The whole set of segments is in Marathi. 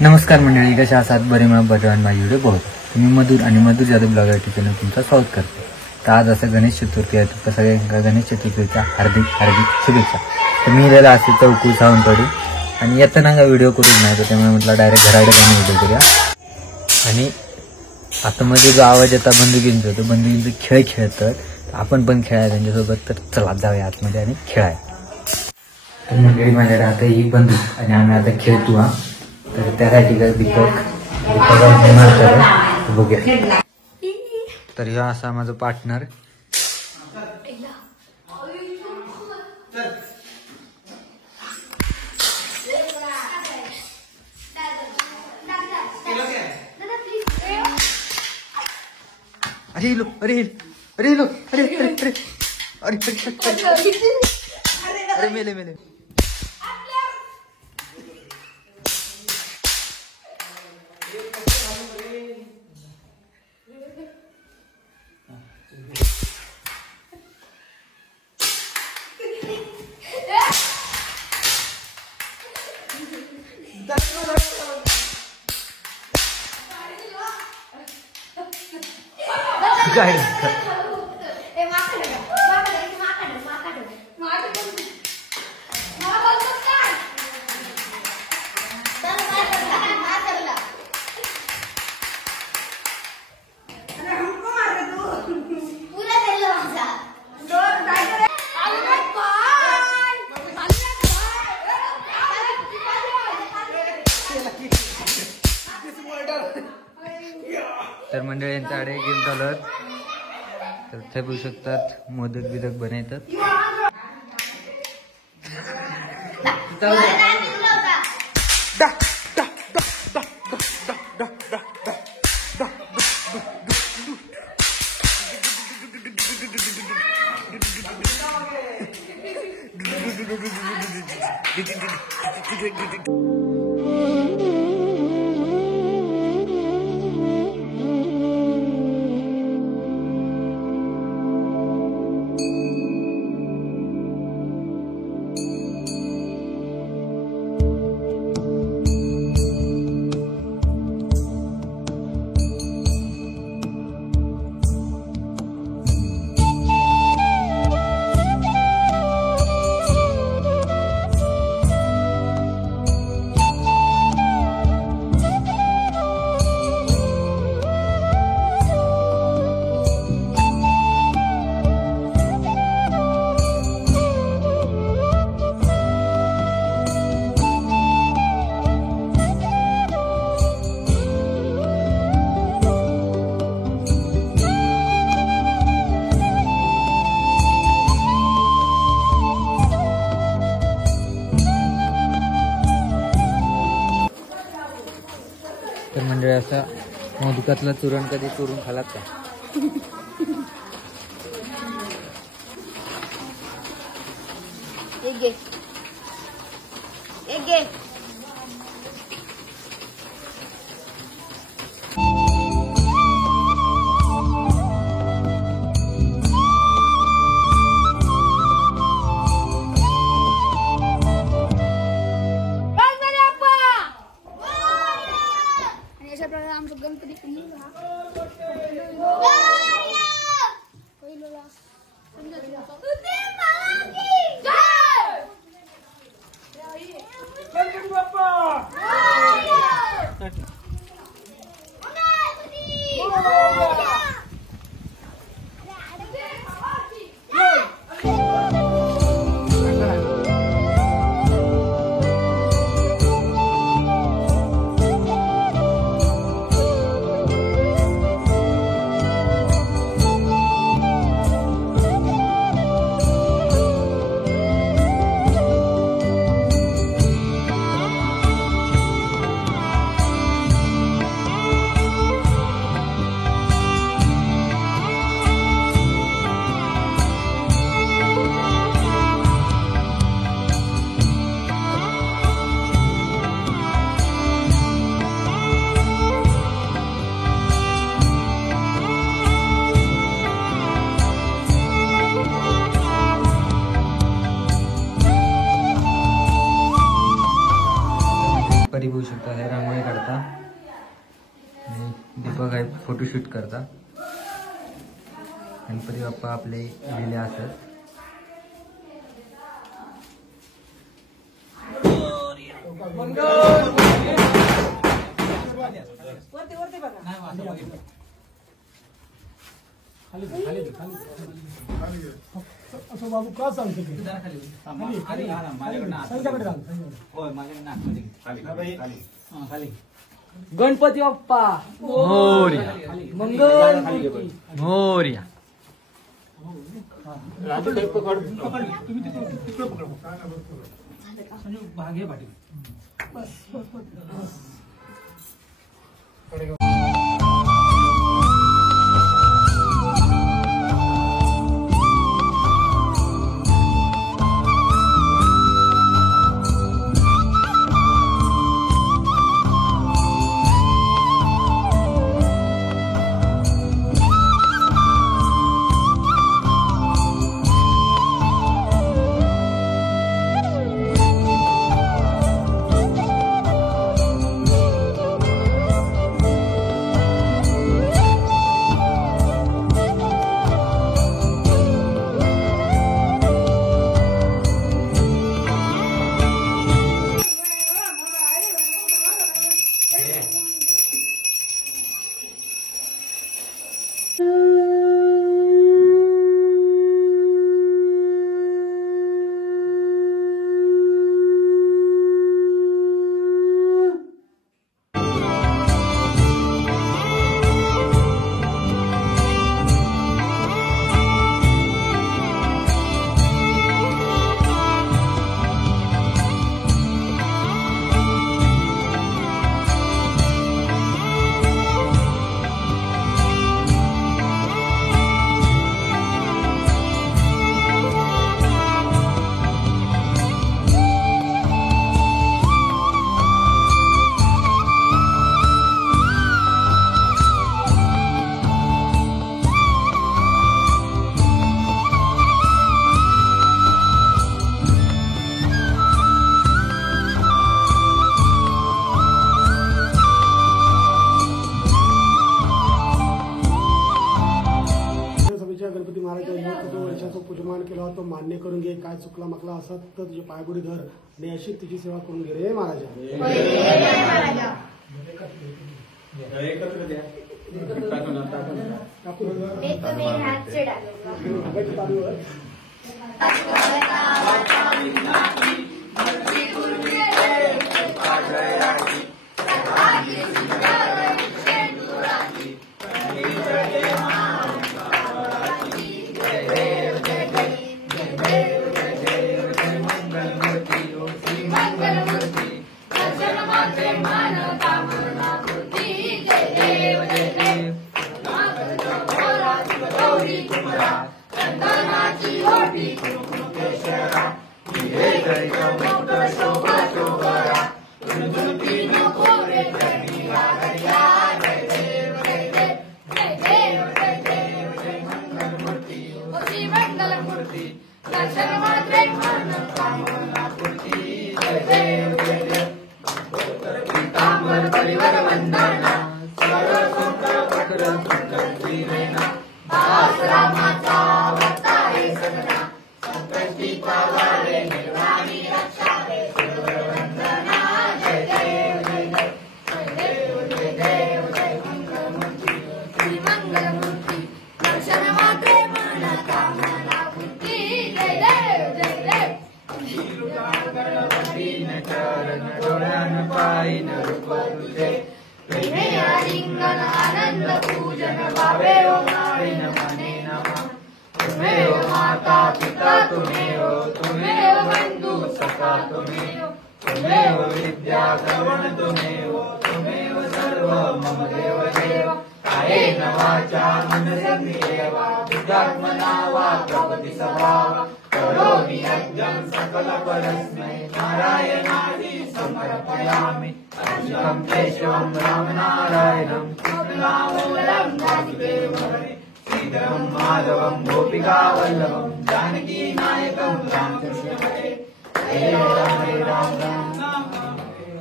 नमस्कार मंडळी, कशा आहात? बरे मला बजावून माझी व्हिडिओ बघत मी मधुर आणि मधुर जाधव ब्लॉग या ठिकाणी तुमचं स्वागत करतो. तर आज असं गणेश चतुर्थी आहे, तर सगळ्यांना गणेश चतुर्थीच्या हार्दिक शुभेच्छा. तर मी गेला असे चौकू सावंतवाडी आणि येताना व्हिडिओ करून नाही, तर त्यामुळे म्हटलं डायरेक्ट घराकडे जाऊन व्हिडिओ करूया. आणि आता मध्ये जो आवाज येता बंदुकींचा, तो बंदुकींचे खेळ खेळतात, आपण पण खेळाय त्यांच्यासोबत. तर चला जाऊया आतमध्ये आणि खेळाय. तर मंडळी माझ्याकडे आता ही बंदूक आणि आम्ही आता खेळतो. हा तर त्यासाठी काय दीपक बघूया. तर ह्यो असा माझा पार्टनर. अरे हिलो अरे हिल अरे हिलो अरे अरे अरे अरे अरे मेले मेले. काय तर मंडळी यांच्याकडे गेम चालू आहेत. तर ते बघू शकतात मोदक बिदक बनवतात. तर मंडळी असा मोदकातला चुरण कधी चुरून खालात का? एक घे आमचं गणपती परी बघू शकता हे रांगोळी काढता आणि दीपक आहे फोटोशूट करता. गणपती बाप्पा आपले लिहिले असत. असं बाबू का सांगतो गणपती बाप्पा मोरया मंगल मोरया. भागे पाटील गणपती महाराजांनी वर्षाचं पूजमान केलं होतं. मान्य करून घे, काय चुकला मकला असत तर तुझे पायगुडी धर आणि अशी तुझी सेवा करून घे रे महाराजा.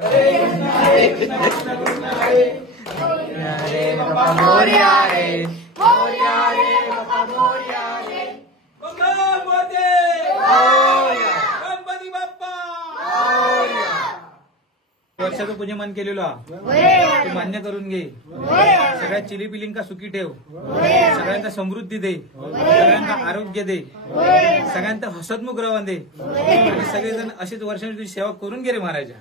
रे बाप्पा मोरया रे, मोरया रे बाप्पा मोरया रे. गणपती बाप्पा वर्षाचं पूजन केलेलो तू मान्य करून घे. सगळ्या चिली पिलिंका सुखी ठेव. सगळ्यांना समृद्धी दे. सगळ्यांना आरोग्य दे. सगळ्यांना हसतमुख राहून दे. आणि सगळेजण अशीच वर्षाची तुझी सेवा करून घे रे महाराजा.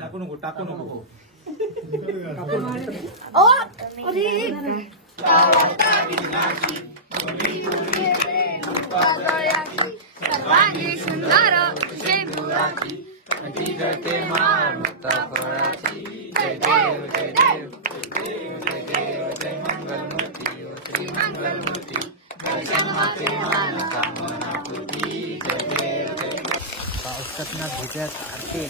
टाकू नको टाकू नको. सर्वांगी सुंदर शेंदुराची जगते माता फळाची. जय देव जय देव जय देव जय मंगलमूर्ती श्री मंगलमूर्ती. दर्शनाचे मनोकामना पूर्ती. जय देव जय. पावसातना भिजत आरती.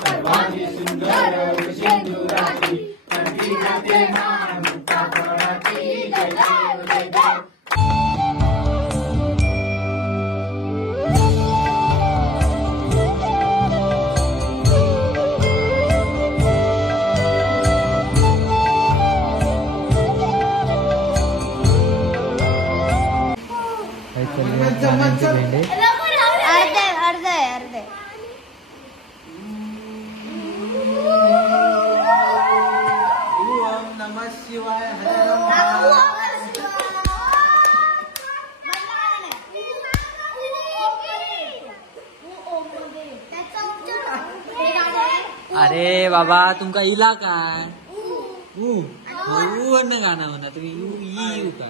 सर्वांगी सुंदर शेंदुराची जगते माता फळाची. जय देव जय देव. भेंडे अर्धे ओम नमः शिवाय. अरे बाबा तुमका इला काय गाणं म्हणा तुम्ही येऊ का.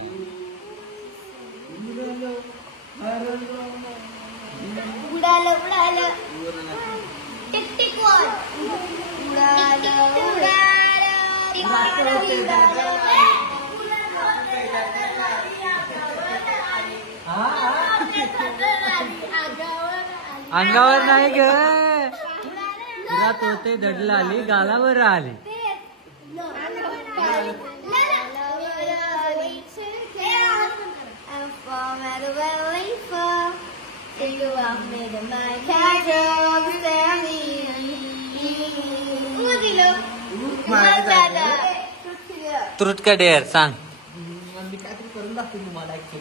उडालं उडालं टिक टिक वर उडालं अंगावर नाही ग. तुला तोते दडला आली गालावर आली. तुरुटका डेअर सांग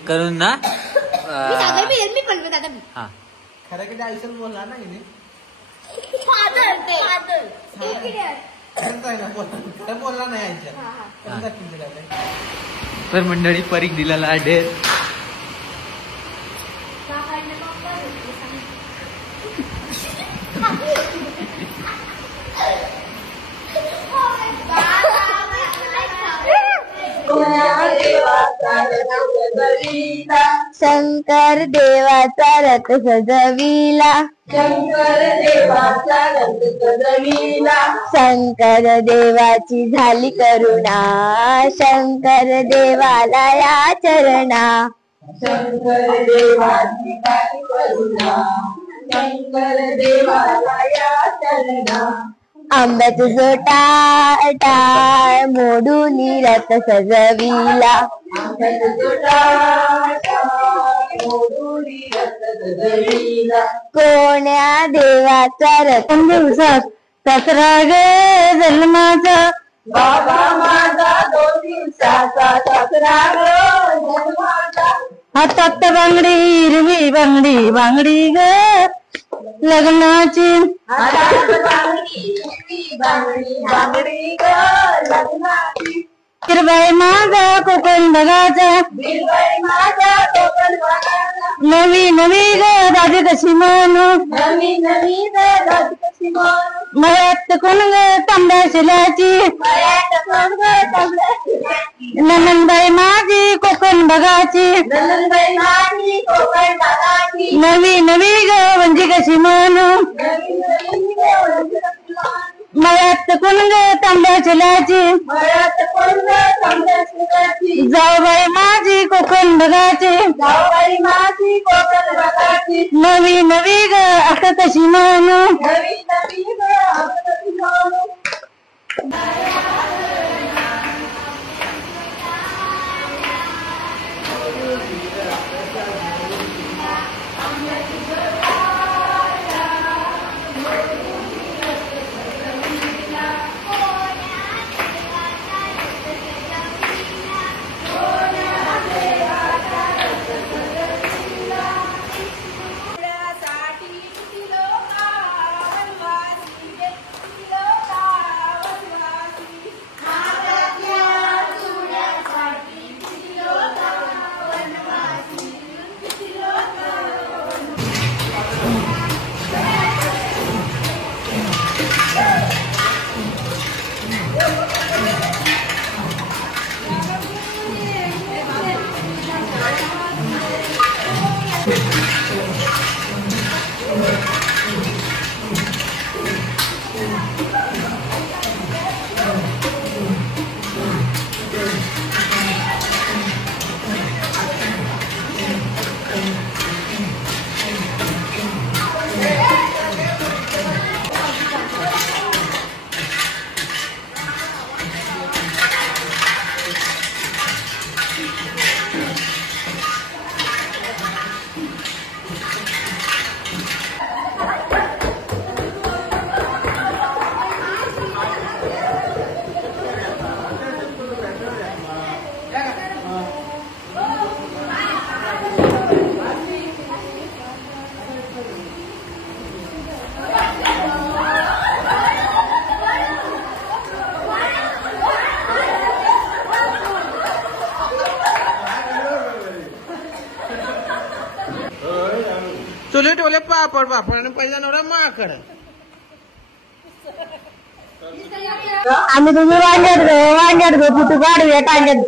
करून ना. हा खरं आयुष्यात बोलला ना हिने. बोलला नाही आयुष्यात. तर मंडळी परीख दिलेला डेअर. शंकर देवाचा रथ सजविला. शंकर देवाचा रथ सजविला. शंकर देवाची झाली करुणा. शंकर देवाला या चरणा. शंकर देवाची झाली करुणा. शंकर देवाला या चरणा. आंब्याचं जोटाळ टाळ मोडून रथ सजविला. कोण्या देवाचा रथ दिवसात सतरा ग जन्माचा. बाबा माझा 2 दिवसाचा सतरा ग जन्माचा. हातात बांगडी हिरवी बांगडी बांगडी ग लग्नाची. बिरबाई माझा कोकण बघाचा. नवी नवी ग दादी कशी म्हणू. मळ्यात कोण ग तांब्या शिलाची. नंदनबाई माझी कोकण बघाची. नवी नवी ग म्हणजे कशी म्हणू. मळ्यात कोण ग तांब्या शिलाची. जाऊबाई माझी कोकण बघाची. नवी नवी ग असं तशी म्हणू. बोले पापड पापड आणि पहिला नवरा माकड आहे. आम्ही तुम्ही वांग्यात गो तू गाडूया टांग्यात.